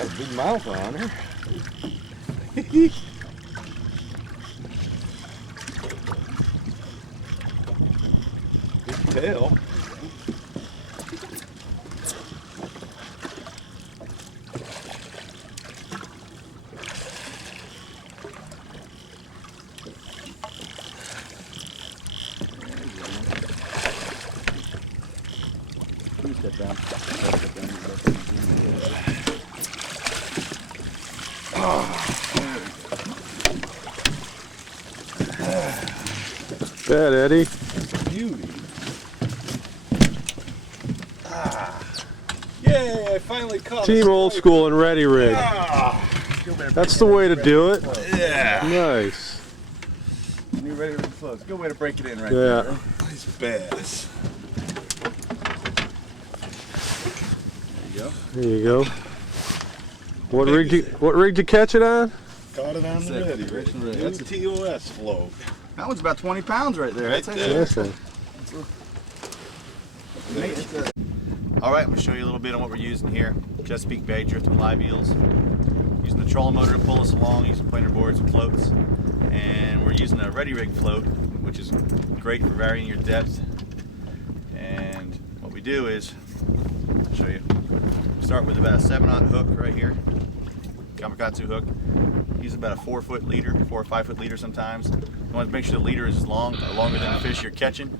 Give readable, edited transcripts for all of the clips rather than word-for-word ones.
Got a big mouth on her. Big tail. Bad, Eddie. Beauty. Yay, I finally caught Team old school and Redi-Rig. That's the way to do it. Yeah. Nice. New Redi-Rig floats. Good way to break it in right Yeah. there. Nice bass. There you go. What rig you catch it on? Caught it on the Redi-Rig. That's a TOS float. That one's about 20 pounds right there. Right That's there. actually, all right, I'm going to show you a little bit on what we're using here. Chesapeake Bay drifting live eels. Using the trolling motor to pull us along, using planer boards and floats. And we're using a Redi-Rig float, which is great for varying your depth. And what we do is, I'll show you. Start with about a 7/0 hook right here. Kamikatsu hook. Use about a 4-foot leader, 4 or 5-foot leader sometimes. You want to make sure the leader is long, longer than the fish you're catching,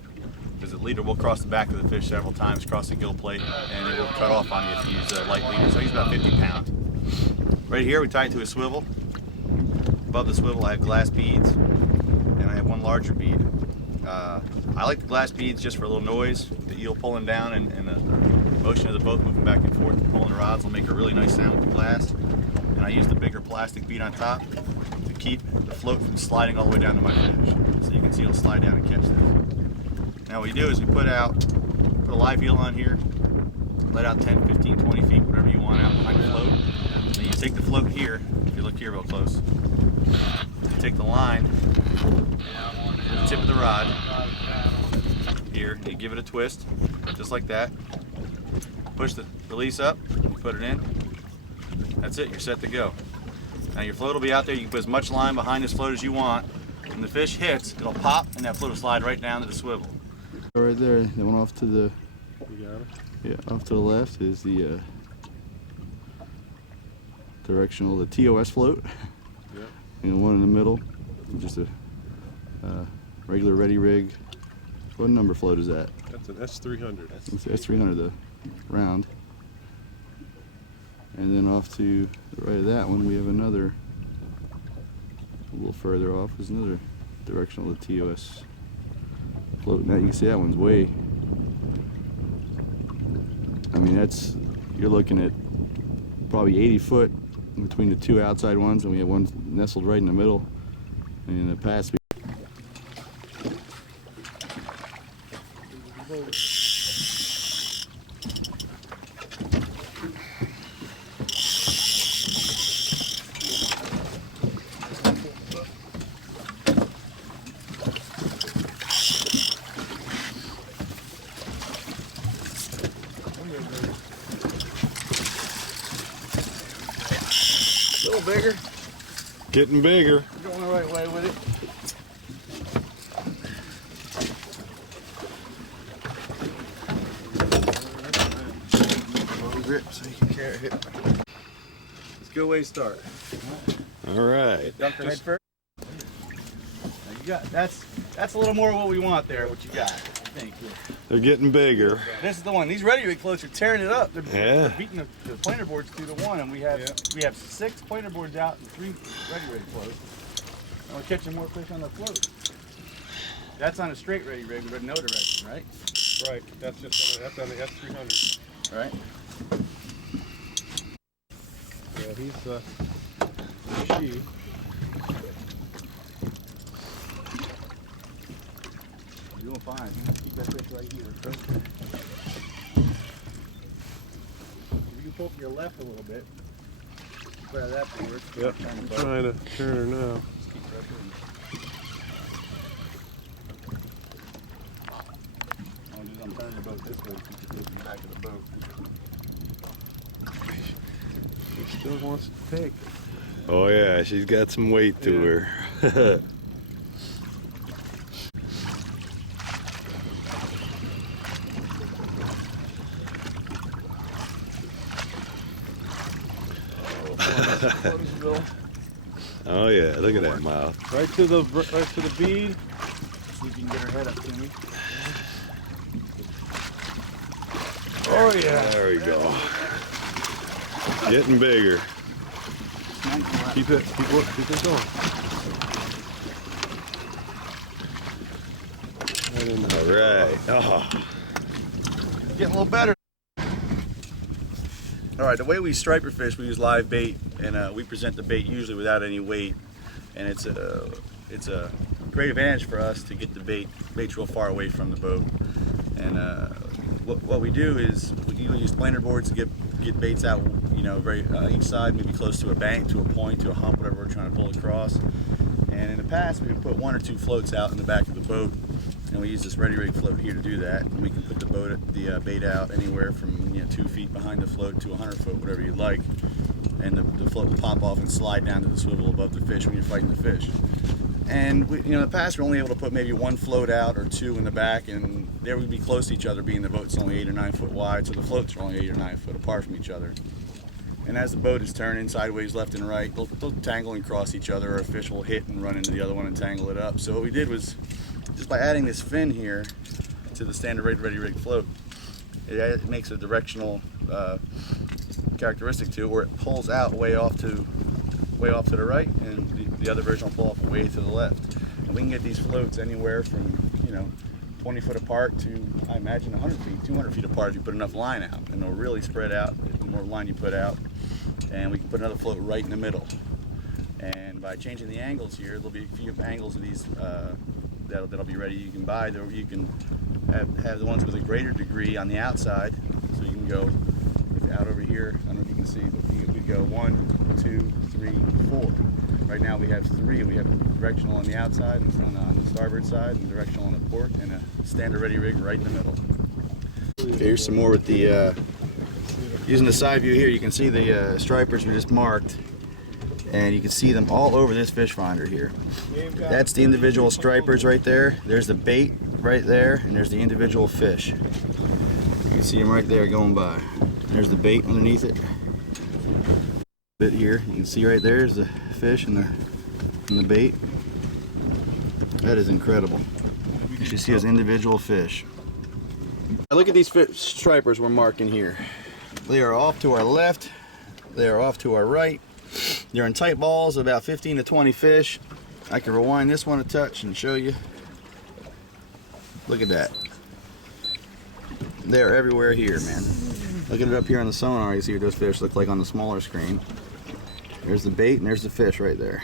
because the leader will cross the back of the fish several times, cross the gill plate, and it will cut off on you if you use a light leader. So I use about 50 pounds. Right here we tie it to a swivel. Above the swivel I have glass beads, and I have one larger bead. I like the glass beads just for a little noise. The eel pulling down and the motion of the boat moving back and forth and pulling the rods will make a really nice sound with the glass. And I use the bigger plastic bead on top to keep the float from sliding all the way down to my fish. So you can see it'll slide down and catch this. Now what we do is we put a live eel on here, let out 10, 15, 20 feet, whatever you want out behind the float. Then you take the float here, if you look here real close, you take the line, the tip of the rod, here, you give it a twist, just like that. Push the release up, put it in. That's it, you're set to go. Now your float will be out there, you can put as much line behind this float as you want. When the fish hits, it'll pop and that float will slide right down to the swivel. Right there, the one off to the, You got it? yeah, off to the left is the directional, the TOS float. Yep. And the one in the middle, just a regular Redi-Rig. What number float is that? That's an S300. It's 300, the round. And then off to the right of that one, we have another, a little further off is another directional, the TOS float. Now you can see that one's way, I mean you're looking at probably 80 foot between the two outside ones, and we have one nestled right in the middle. And in the past, A little bigger. Getting bigger. Going the right way with it. Low grip so you can carry it. It's a good way to start. All right. Dump your head first. Now you got that's a little more of what we want there. What you got? I think. They're getting bigger. This is the one. These Redi-Rig floats are tearing it up. They're Yeah. beating the planer boards 2-1, and we have 6 planer boards out and 3 Redi-Rig floats. And we're catching more fish on the float. That's on a straight Redi-Rig with no direction, right? Right. That's on the S300. Right. Yeah, he's she. You're doing fine. Keep that fish right here. Okay. If you pull to your left a little bit, grab that forward. Yep. I'm trying to turn her now. Just keep pressuring. I'm turning the boat this way to keep the fish in the back of the boat. Still wants to take. Oh yeah, she's got some weight to her. Oh yeah, look at that mouth. Right to the bead. See if you can get her head up to me. Oh yeah. There we go. Getting bigger. Keep it going. All right. Oh. Getting a little better. All right, the way we striper fish, we use live bait, and we present the bait usually without any weight, and it's a great advantage for us to get the baits real far away from the boat. And what we do is we use planer boards to get baits out, you know, very each side, maybe close to a bank, to a point, to a hump, whatever we're trying to pull across. And in the past, we would put 1 or 2 floats out in the back of the boat, and we use this Redi-Rig float here to do that. And we can put the bait out anywhere from 2 feet behind the float to 100 foot, whatever you'd like. And the float will pop off and slide down to the swivel above the fish when you're fighting the fish. And in the past, we're only able to put maybe 1 float out or 2 in the back, and there we'd be close to each other, being the boat's only 8 or 9 foot wide, so the floats are only 8 or 9 foot apart from each other. And as the boat is turning sideways, left and right, they'll tangle and cross each other, or a fish will hit and run into the other one and tangle it up. So what we did was, just by adding this fin here to the standard Redi-Rig float, it makes a directional characteristic to it, where it pulls out way off to the right, and the other version will pull off way to the left. And we can get these floats anywhere from 20 foot apart to, I imagine, 100 feet, 200 feet apart if you put enough line out, and they'll really spread out the more line you put out. And we can put another float right in the middle. And by changing the angles here, there'll be a few angles of these that'll be ready. You can buy, you can have the ones with a greater degree on the outside, so you can go out over here. I don't know if you can see, but we could go 1, 2, 3, 4. Right now we have 3. We have directional on the outside, and on the starboard side, and directional on the port, and a standard Redi-Rig right in the middle. Here's some more with the using the side view here. You can see the stripers we just marked, and you can see them all over this fish finder here. That's the individual stripers right there. There's the bait right there, and there's the individual fish. You can see them right there going by. There's the bait underneath it. Bit here, you can see right there is the fish and the bait. That is incredible. You should see those individual fish. Now look at these stripers we're marking here. They are off to our left. They are off to our right. They're in tight balls, about 15 to 20 fish. I can rewind this one a touch and show you. Look at that. They're everywhere here, man. Look at it up here on the sonar. You see what those fish look like on the smaller screen. There's the bait and there's the fish right there.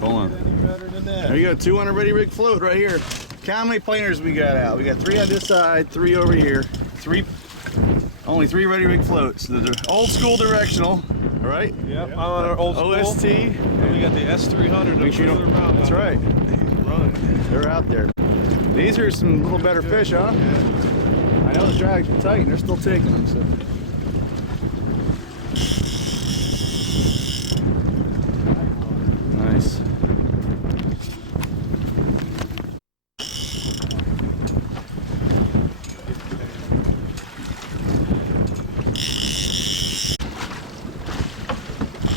Hold on. There you go, 200 Redi-Rig float right here. Count how many planers we got out. We got 3 on this side, 3 over here. Only 3 Redi-Rig floats. The old school directional, all right? Yep, on our old school. OST. And we got the S300. Make sure you don't, around. that's right. Run. They're out there. These are some little better fish, huh? Yeah. I know the drags are tight and they're still taking them, so. Nice.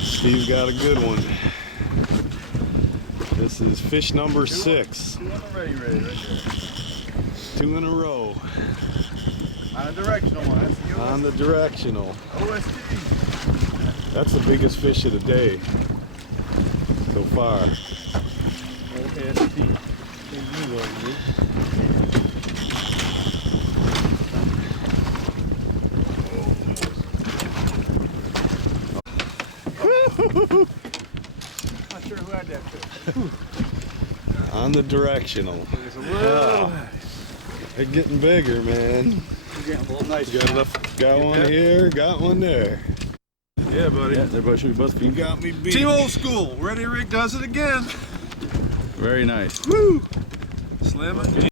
Steve's got a good one. This is fish number 6. 2 on the Redi-Rig right there. 2 in a row. On a directional one. That's the On the directional. OST. That's the biggest fish of the day so far. Not sure who had that fish. On the directional. Yeah. They're getting bigger, man. You're getting a little nice. Got one here, got one there. Yeah, buddy. Yeah, they're both, should be both feet. Got me beat. Team Old School. Redi-Rig does it again. Very nice. Woo! Slam it.